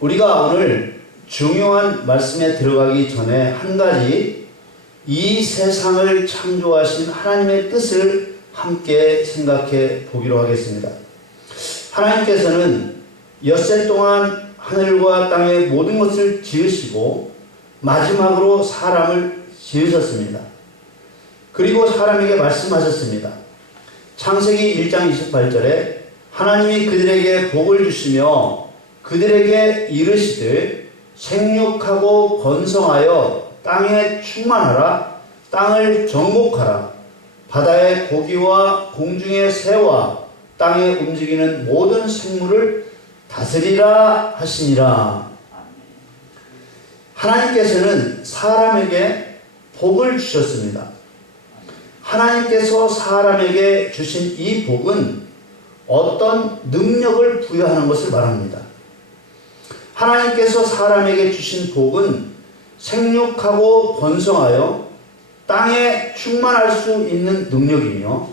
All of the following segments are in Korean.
우리가 오늘 중요한 말씀에 들어가기 전에 한 가지 이 세상을 창조하신 하나님의 뜻을 함께 생각해 보기로 하겠습니다. 하나님께서는 엿새 동안 하늘과 땅의 모든 것을 지으시고 마지막으로 사람을 지으셨습니다. 그리고 사람에게 말씀하셨습니다. 창세기 1장 28절에 하나님이 그들에게 복을 주시며 그들에게 이르시되 생육하고 번성하여 땅에 충만하라. 땅을 정복하라. 바다의 고기와 공중의 새와 땅에 움직이는 모든 생물을 다스리라 하시니라. 하나님께서는 사람에게 복을 주셨습니다. 하나님께서 사람에게 주신 이 복은 어떤 능력을 부여하는 것을 말합니다. 하나님께서 사람에게 주신 복은 생육하고 번성하여 땅에 충만할 수 있는 능력이며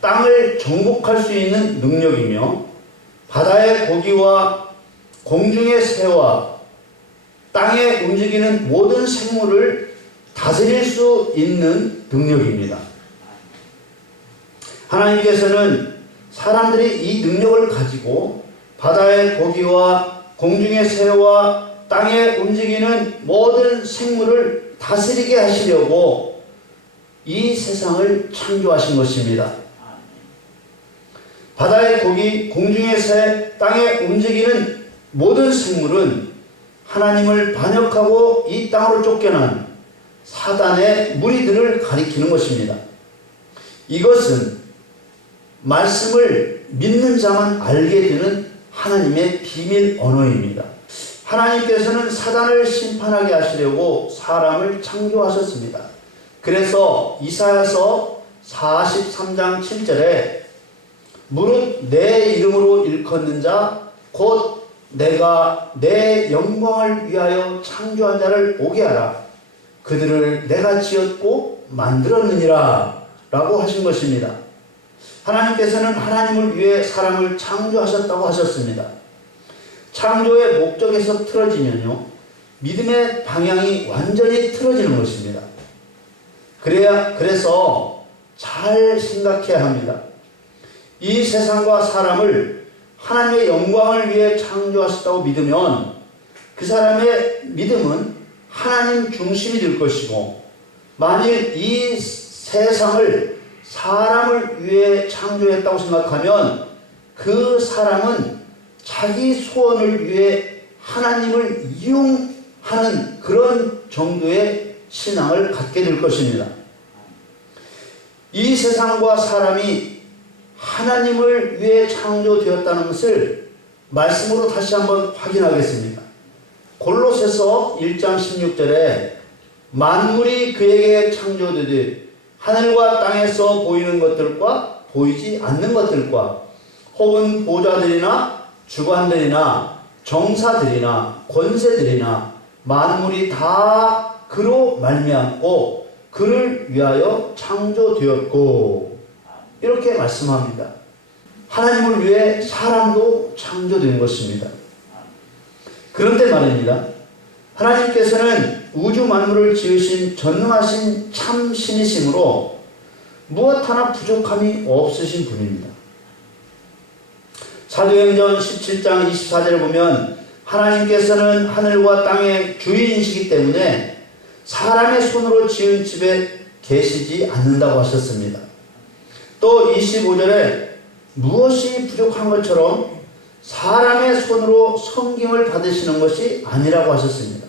땅을 정복할 수 있는 능력이며 바다의 고기와 공중의 새와 땅에 움직이는 모든 생물을 다스릴 수 있는 능력입니다. 하나님께서는 사람들이 이 능력을 가지고 바다의 고기와 공중의 새와 땅에 움직이는 모든 생물을 다스리게 하시려고 이 세상을 창조하신 것입니다. 바다의 고기, 공중의 새, 땅에 움직이는 모든 생물은 하나님을 반역하고 이 땅으로 쫓겨난 사단의 무리들을 가리키는 것입니다. 이것은 말씀을 믿는 자만 알게 되는 하나님의 비밀 언어입니다. 하나님께서는 사단을 심판하게 하시려고 사람을 창조하셨습니다. 그래서 이사야서 43장 7절에 무릇 내 이름으로 일컫는 자 곧 내가 내 영광을 위하여 창조한 자를 오게 하라. 그들을 내가 지었고 만들었느니라 라고 하신 것입니다. 하나님께서는 하나님을 위해 사람을 창조하셨다고 하셨습니다. 창조의 목적에서 틀어지면요, 믿음의 방향이 완전히 틀어지는 것입니다. 그래서 잘 생각해야 합니다. 이 세상과 사람을 하나님의 영광을 위해 창조하셨다고 믿으면 그 사람의 믿음은 하나님 중심이 될 것이고, 만일 이 세상을 사람을 위해 창조했다고 생각하면 그 사람은 자기 소원을 위해 하나님을 이용하는 그런 정도의 신앙을 갖게 될 것입니다. 이 세상과 사람이 하나님을 위해 창조되었다는 것을 말씀으로 다시 한번 확인하겠습니다. 골로새서 1장 16절에 만물이 그에게 창조되되 하늘과 땅에서 보이는 것들과 보이지 않는 것들과 혹은 보좌들이나 주관들이나 정사들이나 권세들이나 만물이 다 그로 말미암고 그를 위하여 창조되었고, 이렇게 말씀합니다. 하나님을 위해 사람도 창조된 것입니다. 그런데 말입니다. 하나님께서는 우주 만물을 지으신 전능하신 참 신이시므로 무엇 하나 부족함이 없으신 분입니다. 사도행전 17장 24절에 보면 하나님께서는 하늘과 땅의 주인이시기 때문에 사람의 손으로 지은 집에 계시지 않는다고 하셨습니다. 또 25절에 무엇이 부족한 것처럼 사람의 손으로 섬김을 받으시는 것이 아니라고 하셨습니다.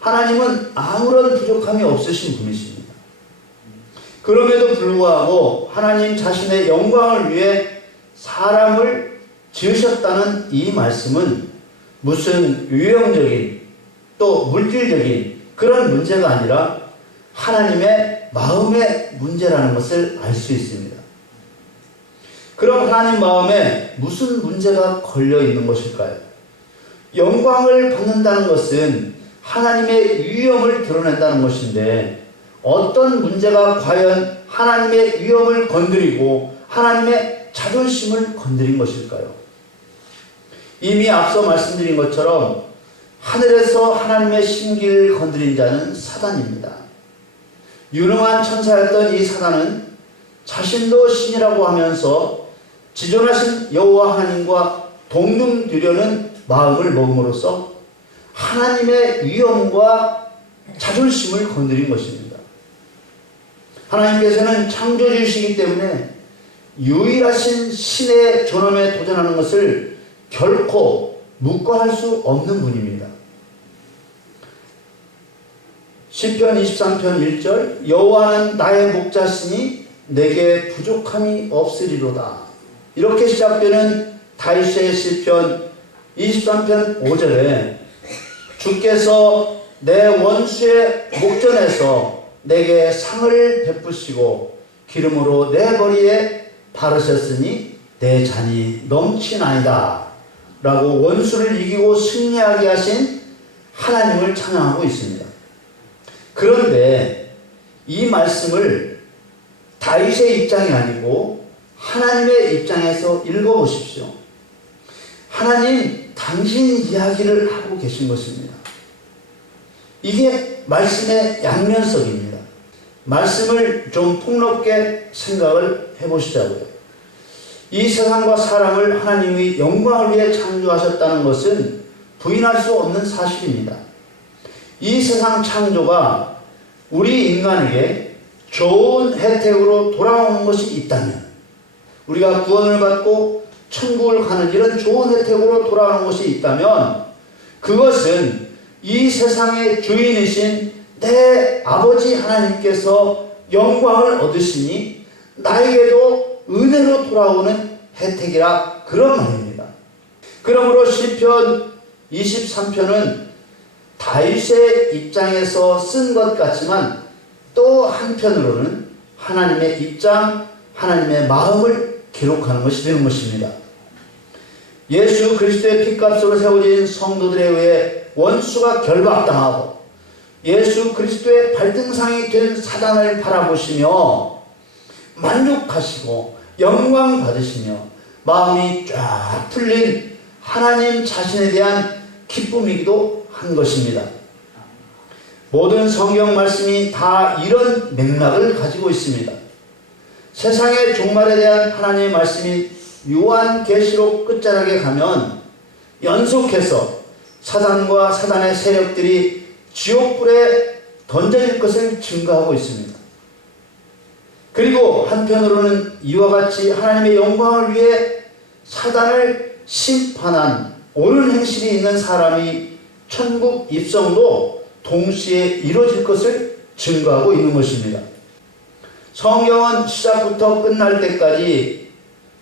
하나님은 아무런 부족함이 없으신 분이십니다. 그럼에도 불구하고 하나님 자신의 영광을 위해 사람을 지으셨다는 이 말씀은 무슨 유형적인 또 물질적인 그런 문제가 아니라 하나님의 마음의 문제라는 것을 알 수 있습니다. 그럼 하나님 마음에 무슨 문제가 걸려 있는 것일까요? 영광을 받는다는 것은 하나님의 위엄을 드러낸다는 것인데, 어떤 문제가 과연 하나님의 위엄을 건드리고 하나님의 자존심을 건드린 것일까요? 이미 앞서 말씀드린 것처럼 하늘에서 하나님의 신기를 건드린 자는 사단입니다. 유능한 천사였던 이 사단은 자신도 신이라고 하면서 지존하신 여호와 하나님과 동등되려는 마음을 먹음으로써 하나님의 위엄과 자존심을 건드린 것입니다. 하나님께서는 창조주이시기 때문에 유일하신 신의 존엄에 도전하는 것을 결코 묵과할 수 없는 분입니다. 시편 23편 1절 여호와는 나의 목자시니 내게 부족함이 없으리로다. 이렇게 시작되는 다윗의 시편 23편 5절에 주께서 내 원수의 목전에서 내게 상을 베푸시고 기름으로 내 머리에 바르셨으니 내 잔이 넘치나이다 라고 원수를 이기고 승리하게 하신 하나님을 찬양하고 있습니다. 그런데 이 말씀을 다윗의 입장이 아니고 하나님의 입장에서 읽어보십시오. 하나님 당신 이야기를 하고 계신 것입니다. 이게 말씀의 양면성입니다. 말씀을 좀 폭넓게 생각을 해보시자고요. 이 세상과 사람을 하나님의 영광을 위해 창조하셨다는 것은 부인할 수 없는 사실입니다. 이 세상 창조가 우리 인간에게 좋은 혜택으로 돌아오는 것이 있다면, 우리가 구원을 받고 천국을 가는 이런 좋은 혜택으로 돌아오는 것이 있다면, 그것은 이 세상의 주인이신 내 아버지 하나님께서 영광을 얻으시니 나에게도 은혜로 돌아오는 혜택이라, 그런 말입니다. 그러므로 시편 23편은 다윗의 입장에서 쓴 것 같지만 또 한편으로는 하나님의 입장, 하나님의 마음을 기록하는 것이 되는 것입니다. 예수 그리스도의 피값으로 세워진 성도들에 의해 원수가 결박당하고 예수 그리스도의 발등상이 된 사단을 바라보시며 만족하시고 영광 받으시며 마음이 쫙 풀린 하나님 자신에 대한 기쁨이기도 한 것입니다. 모든 성경 말씀이 다 이런 맥락을 가지고 있습니다. 세상의 종말에 대한 하나님의 말씀이 요한계시록 끝자락에 가면 연속해서 사단과 사단의 세력들이 지옥불에 던져질 것을 증거하고 있습니다. 그리고 한편으로는 이와 같이 하나님의 영광을 위해 사단을 심판한 옳은 행실이 있는 사람이 천국 입성도 동시에 이루어질 것을 증거하고 있는 것입니다. 성경은 시작부터 끝날 때까지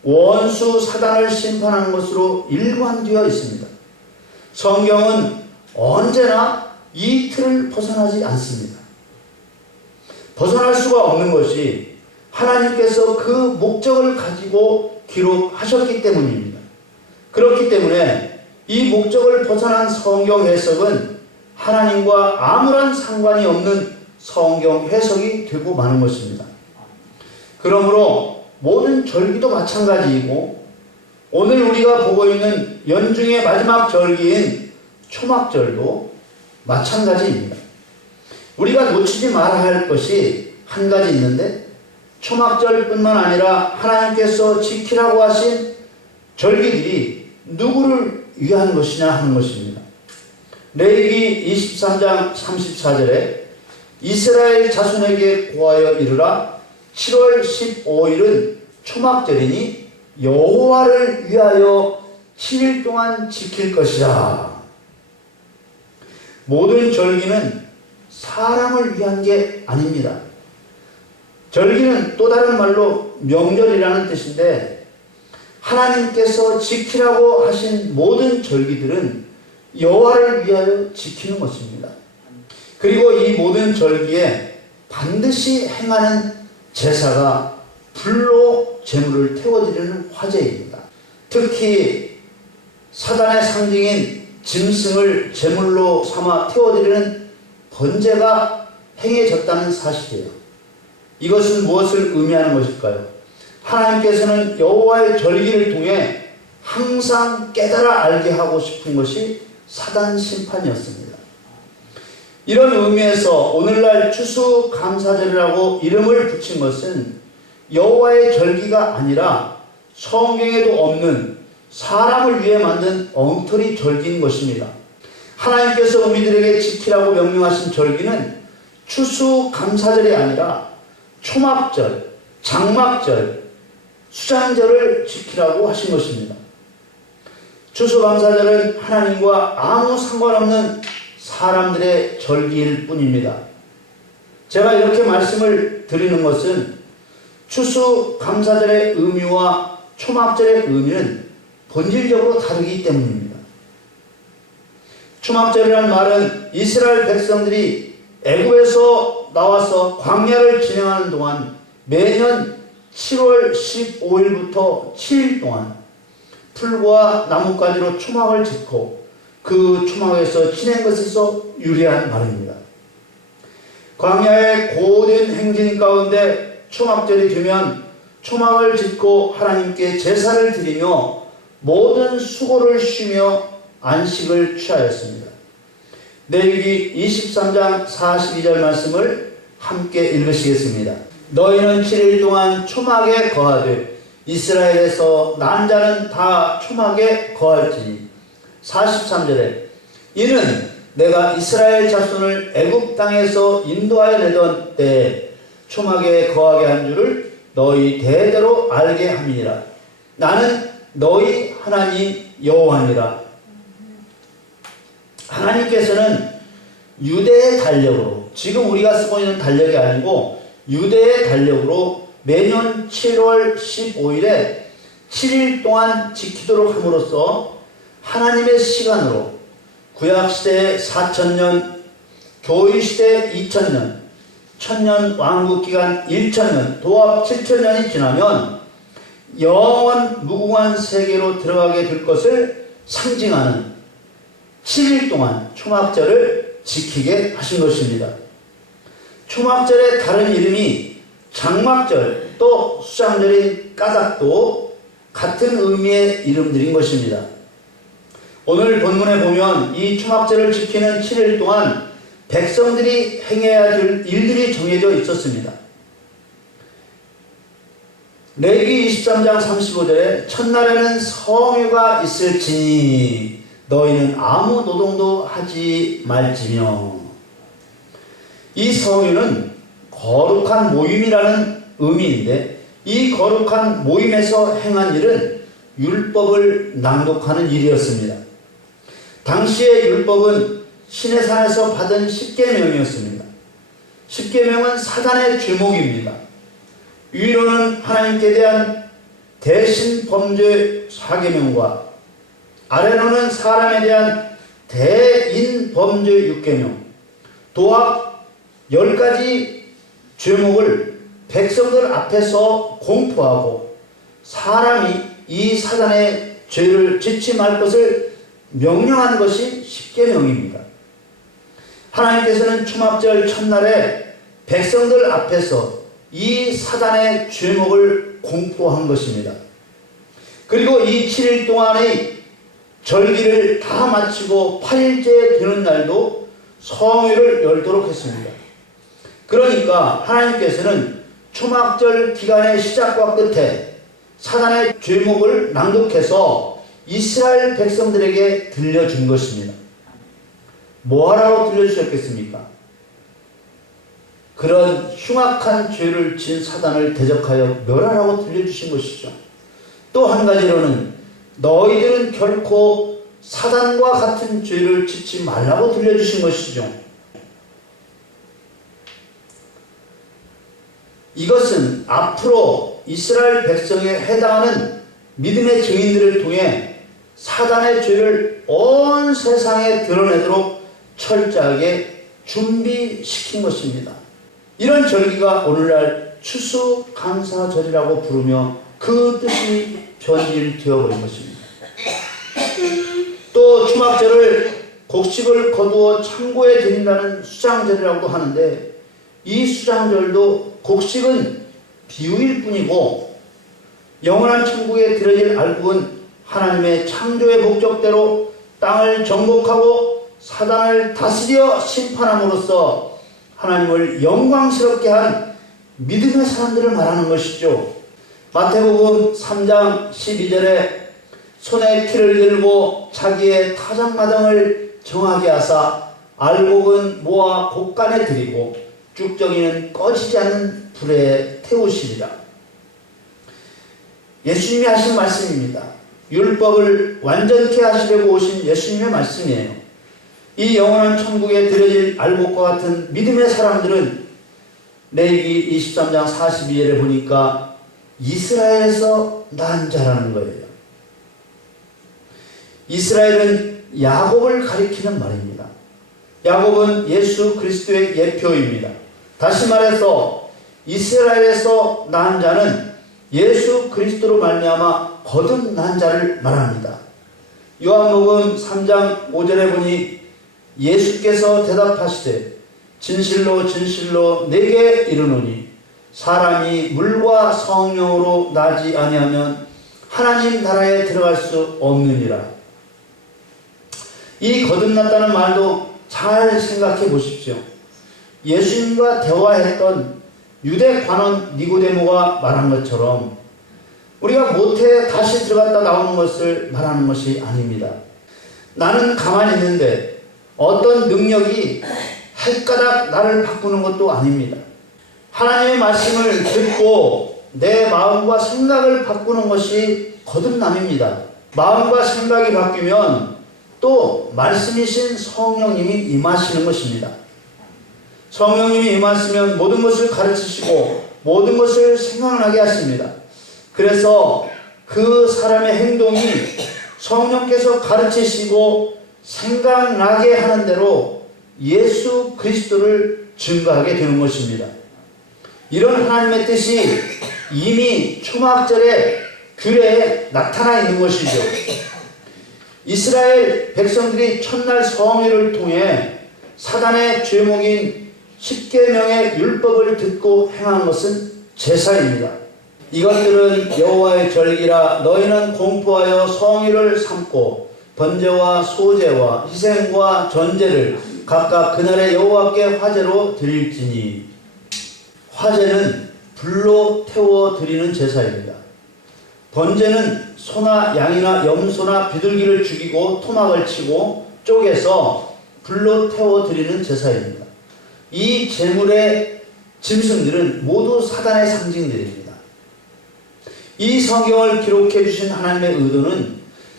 원수 사단을 심판하는 것으로 일관되어 있습니다. 성경은 언제나 이 틀을 벗어나지 않습니다. 벗어날 수가 없는 것이 하나님께서 그 목적을 가지고 기록하셨기 때문입니다. 그렇기 때문에 이 목적을 벗어난 성경 해석은 하나님과 아무런 상관이 없는 성경 해석이 되고 마는 것입니다. 그러므로 모든 절기도 마찬가지이고 오늘 우리가 보고 있는 연중의 마지막 절기인 초막절도 마찬가지입니다. 우리가 놓치지 말아야 할 것이 한 가지 있는데, 초막절뿐만 아니라 하나님께서 지키라고 하신 절기들이 누구를 위한 것이냐 하는 것입니다. 레위기 23장 34절에 이스라엘 자손에게 고하여 이르라, 7월 15일은 초막절이니 여호와를 위하여 7일 동안 지킬 것이라. 모든 절기는 사람을 위한 게 아닙니다. 절기는 또 다른 말로 명절이라는 뜻인데, 하나님께서 지키라고 하신 모든 절기들은 여호와를 위하여 지키는 것입니다. 그리고 이 모든 절기에 반드시 행하는 제사가 불로 제물을 태워드리는 화제입니다. 특히 사단의 상징인 짐승을 제물로 삼아 태워드리는 번제가 행해졌다는 사실이에요. 이것은 무엇을 의미하는 것일까요? 하나님께서는 여호와의 절기를 통해 항상 깨달아 알게 하고 싶은 것이 사단 심판이었습니다. 이런 의미에서 오늘날 추수감사절이라고 이름을 붙인 것은 여호와의 절기가 아니라 성경에도 없는 사람을 위해 만든 엉터리 절기인 것입니다. 하나님께서 우리들에게 지키라고 명령하신 절기는 추수감사절이 아니라 초막절, 장막절, 수장절을 지키라고 하신 것입니다. 추수감사절은 하나님과 아무 상관없는 사람들의 절기일 뿐입니다. 제가 이렇게 말씀을 드리는 것은 추수감사절의 의미와 초막절의 의미는 본질적으로 다르기 때문입니다. 초막절이란 말은 이스라엘 백성들이 애굽에서 나와서 광야를 진행하는 동안 매년 7월 15일부터 7일 동안 풀과 나뭇가지로 초막을 짓고 그 초막에서 지낸 것에서 유래한 말입니다. 광야의 고된 행진 가운데 초막절이 되면 초막을 짓고 하나님께 제사를 드리며 모든 수고를 쉬며 안식을 취하였습니다. 레위기 23장 42절 말씀을 함께 읽으시겠습니다. 너희는 7일 동안 초막에 거하되 이스라엘에서 난 자는 다 초막에 거할지니. 43절에 이는 내가 이스라엘 자손을 애굽 땅에서 인도하여 내던 때에 초막에 거하게 한 줄을 너희 대대로 알게 함이니라. 나는 너희 하나님 여호와니라. 하나님께서는 유대의 달력으로, 지금 우리가 쓰고 있는 달력이 아니고 유대의 달력으로 매년 7월 15일에 7일 동안 지키도록 함으로써 하나님의 시간으로 구약시대 4,000년, 교회시대 2,000년, 천년 왕국기간 1,000년, 도합 7,000년이 지나면 영원 무궁한 세계로 들어가게 될 것을 상징하는 7일 동안 초막절을 지키게 하신 것입니다. 초막절의 다른 이름이 장막절, 또 수장절인 까닭도 같은 의미의 이름들인 것입니다. 오늘 본문에 보면 이 초막절을 지키는 7일 동안 백성들이 행해야 될 일들이 정해져 있었습니다. 레위기 23장 35절에 첫날에는 성유가 있을지니 너희는 아무 노동도 하지 말지며. 이 성유는 거룩한 모임이라는 의미인데 이 거룩한 모임에서 행한 일은 율법을 낭독하는 일이었습니다. 당시의 율법은 시내산에서 받은 십계명이었습니다. 십계명은 사단의 죄목입니다. 위로는 하나님께 대한 대신 범죄 4계명과 아래로는 사람에 대한 대인 범죄 6계명, 도합 10가지 죄목을 백성들 앞에서 공포하고 사람이 이 사단의 죄를 짓지 말 것을 명령한 것이 십계명입니다. 하나님께서는 초막절 첫날에 백성들 앞에서 이 사단의 죄목을 공포한 것입니다. 그리고 이 7일 동안의 절기를 다 마치고 8일째 되는 날도 성회를 열도록 했습니다. 그러니까 하나님께서는 초막절 기간의 시작과 끝에 사단의 죄목을 낭독해서 이스라엘 백성들에게 들려준 것입니다. 뭐하라고 들려주셨겠습니까? 그런 흉악한 죄를 지은 사단을 대적하여 멸하라고 들려주신 것이죠. 또 한 가지로는 너희들은 결코 사단과 같은 죄를 짓지 말라고 들려주신 것이죠. 이것은 앞으로 이스라엘 백성에 해당하는 믿음의 증인들을 통해 사단의 죄를 온 세상에 드러내도록 철저하게 준비시킨 것입니다. 이런 절기가 오늘날 추수감사절이라고 부르며 그 뜻이 변질되어버린 것입니다. 또 초막절을 곡식을 거두어 창고에 드린다는 수장절이라고도 하는데 이 수장절도 곡식은 비유일 뿐이고 영원한 천국에 들어질 알국은 하나님의 창조의 목적대로 땅을 정복하고 사단을 다스려 심판함으로써 하나님을 영광스럽게 한 믿음의 사람들을 말하는 것이죠. 마태복음 3장 12절에 손에 키를 들고 자기의 타작마당을 정하게 하사 알곡은 모아 곡간에 들이고 쭉정이는 꺼지지 않는 불에 태우시리라. 예수님이 하신 말씀입니다. 율법을 완전케 하시려고 오신 예수님의 말씀이에요. 이 영원한 천국에 들여질 알곡과 같은 믿음의 사람들은 레위기 23장 42절에 보니까 이스라엘에서 난 자라는 거예요. 이스라엘은 야곱을 가리키는 말입니다. 야곱은 예수 그리스도의 예표입니다. 다시 말해서 이스라엘에서 난 자는 예수 그리스도로 말미암아 거듭난 자를 말합니다. 요한복음 3장 5절에 보니 예수께서 대답하시되 진실로 진실로 내게 이르노니 사람이 물과 성령으로 나지 아니하면 하나님 나라에 들어갈 수 없느니라. 이 거듭났다는 말도 잘 생각해 보십시오. 예수님과 대화했던 유대 관원 니고데모가 말한 것처럼 우리가 모태에 다시 들어갔다 나오는 것을 말하는 것이 아닙니다. 나는 가만히 있는데 어떤 능력이 헷가닥 나를 바꾸는 것도 아닙니다. 하나님의 말씀을 듣고 내 마음과 생각을 바꾸는 것이 거듭남입니다. 마음과 생각이 바뀌면 또 말씀이신 성령님이 임하시는 것입니다. 성령님이 임하시면 모든 것을 가르치시고 모든 것을 생각나게 하십니다. 그래서 그 사람의 행동이 성령께서 가르치시고 생각나게 하는 대로 예수 그리스도를 증거하게 되는 것입니다. 이런 하나님의 뜻이 이미 초막절의 규례에 나타나 있는 것이죠. 이스라엘 백성들이 첫날 성회를 통해 사단의 죄목인 10계명의 율법을 듣고 행한 것은 제사입니다. 이것들은 여호와의 절기라 너희는 공포하여 성회를 삼고 번제와 소제와 희생과 전제를 각각 그날의 여호와께 화제로 드릴지니. 화제는 불로 태워 드리는 제사입니다. 번제는 소나 양이나 염소나 비둘기를 죽이고 토막을 치고 쪼개서 불로 태워 드리는 제사입니다. 이 제물의 짐승들은 모두 사단의 상징들입니다. 이 성경을 기록해 주신 하나님의 의도는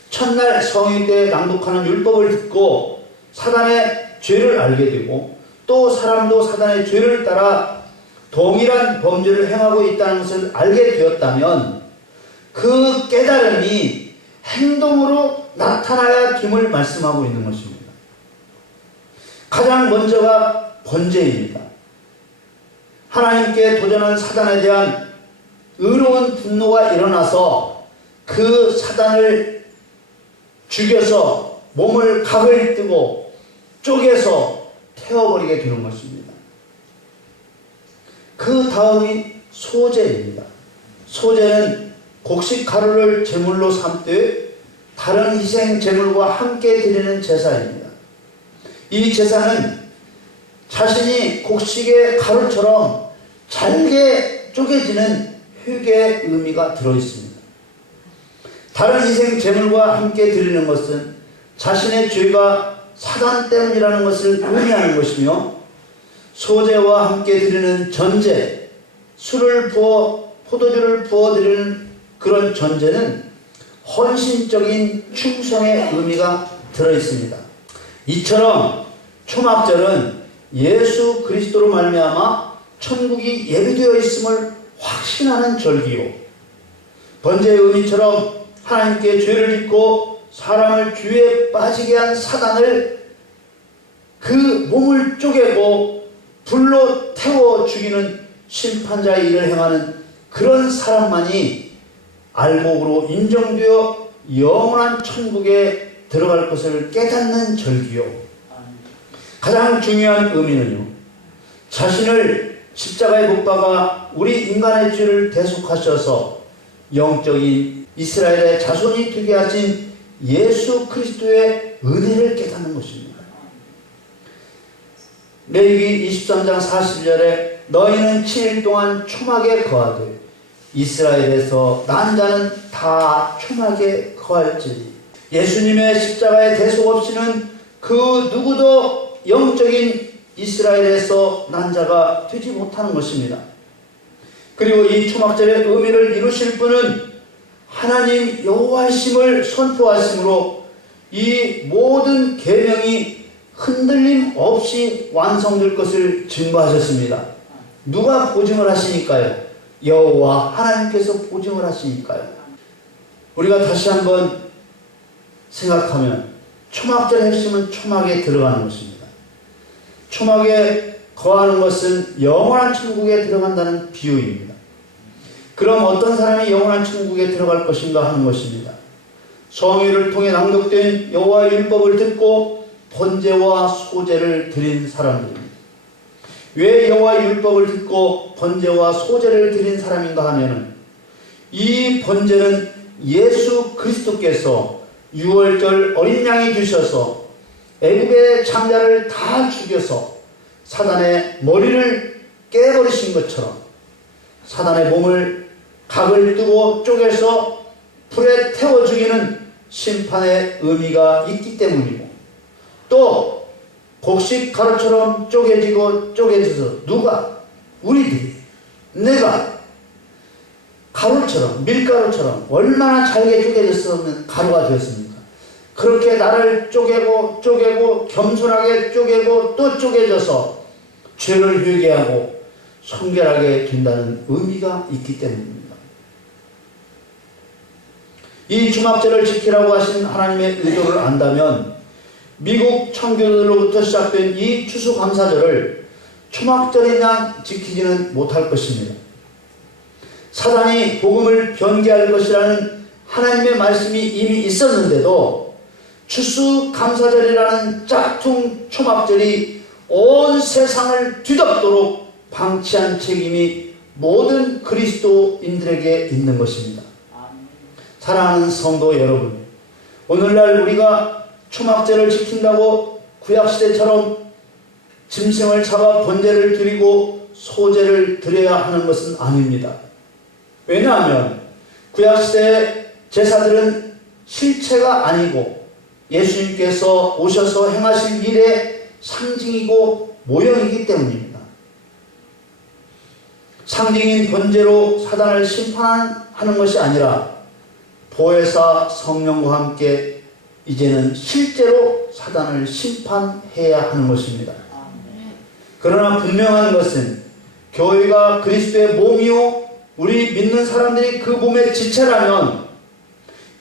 첫날 성회 때 낭독하는 율법을 듣고 사단의 죄를 알게 되고 또 사람도 사단의 죄를 따라 동일한 범죄를 행하고 있다는 것을 알게 되었다면 그 깨달음이 행동으로 나타나야 됨을 말씀하고 있는 것입니다. 가장 먼저가 번제입니다. 하나님께 도전한 사단에 대한 의로운 분노가 일어나서 그 사단을 죽여서 몸을 각을 뜨고 쪼개서 태워버리게 되는 것입니다. 그 다음이 소제입니다. 소제는 곡식 가루를 제물로 삼되 다른 희생 제물과 함께 드리는 제사입니다. 이 제사는 자신이 곡식의 가루처럼 잘게 쪼개지는 회개의 의미가 들어있습니다. 다른 희생 제물과 함께 드리는 것은 자신의 죄가 사단 때문이라는 것을 의미하는 것이며, 소제와 함께 드리는 전제, 술을 부어 포도주를 부어 드리는 그런 전제는 헌신적인 충성의 의미가 들어있습니다. 이처럼 초막절은 예수 그리스도로 말미암아 천국이 예비되어 있음을 확신하는 절기요, 번제의 의미처럼 하나님께 죄를 짓고 사람을 죄에 빠지게 한 사단을 그 몸을 쪼개고 불로 태워 죽이는 심판자의 일을 행하는 그런 사람만이 알곡으로 인정되어 영원한 천국에 들어갈 것을 깨닫는 절기요, 가장 중요한 의미는요, 자신을 십자가에 못 박아 우리 인간의 죄를 대속하셔서 영적인 이스라엘의 자손이 되게 하신 예수 그리스도의 은혜를 깨닫는 것입니다. 레위기 23장 40절에 너희는 7일 동안 초막에 거하되 이스라엘에서 난 자는 다 초막에 거할지니. 예수님의 십자가의 대속 없이는 그 누구도 영적인 이스라엘에서 난 자가 되지 못하는 것입니다. 그리고 이 초막절의 의미를 이루실 분은 하나님 여호와이심을 선포하심으로 이 모든 계명이 흔들림 없이 완성될 것을 증거하셨습니다. 누가 보증을 하시니까요? 여호와 하나님께서 보증을 하시니까요. 우리가 다시 한번 생각하면 초막절의 핵심은 초막에 들어가는 것입니다. 초막에 거하는 것은 영원한 천국에 들어간다는 비유입니다. 그럼 어떤 사람이 영원한 천국에 들어갈 것인가 하는 것입니다. 성회를 통해 낭독된 여호와의 율법을 듣고 번제와 소제를 드린 사람들입니다. 왜 여호와의 율법을 듣고 번제와 소제를 드린 사람인가 하면은 이 번제는 예수 그리스도께서 유월절 어린 양이 주셔서 애굽의 장자를 다 죽여서 사단의 머리를 깨버리신 것처럼 사단의 몸을 각을 뜨고 쪼개서 불에 태워 죽이는 심판의 의미가 있기 때문이고, 또 곡식 가루처럼 쪼개지고 쪼개져서 누가, 우리들이, 내가 가루처럼, 밀가루처럼 얼마나 잘게 쪼개졌으면 가루가 되었습니까? 그렇게 나를 쪼개고 겸손하게 쪼개고 또 쪼개져서 죄를 회개하고 성결하게 된다는 의미가 있기 때문입니다. 이 주막절을 지키라고 하신 하나님의 의도를 안다면 미국 청교도들로부터 시작된 이 추수감사절을 초막절이나 지키지는 못할 것입니다. 사단이 복음을 변개할 것이라는 하나님의 말씀이 이미 있었는데도 추수감사절이라는 짝퉁 초막절이 온 세상을 뒤덮도록 방치한 책임이 모든 그리스도인들에게 있는 것입니다. 사랑하는 성도 여러분, 오늘날 우리가 초막절을 지킨다고 구약시대처럼 짐승을 잡아 번제를 드리고 소제를 드려야 하는 것은 아닙니다. 왜냐하면 구약시대의 제사들은 실체가 아니고 예수님께서 오셔서 행하신 일의 상징이고 모형이기 때문입니다. 상징인 번제로 사단을 심판하는 것이 아니라 보혜사 성령과 함께 이제는 실제로 사단을 심판해야 하는 것입니다. 그러나 분명한 것은 교회가 그리스도의 몸이요 우리 믿는 사람들이 그 몸의 지체라면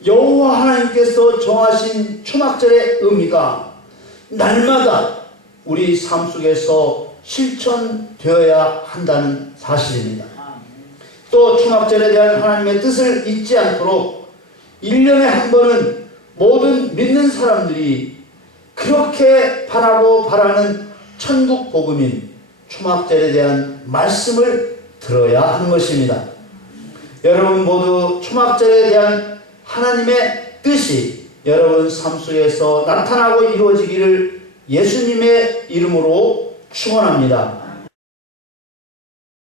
여호와 하나님께서 정하신 초막절의 의미가 날마다 우리 삶 속에서 실천되어야 한다는 사실입니다. 또 초막절에 대한 하나님의 뜻을 잊지 않도록 1년에 한 번은 모든 믿는 사람들이 그렇게 바라고 바라는 천국 복음인 초막절에 대한 말씀을 들어야 하는 것입니다. 여러분 모두 초막절에 대한 하나님의 뜻이 여러분 삶 속에서 나타나고 이루어지기를 예수님의 이름으로 축원합니다.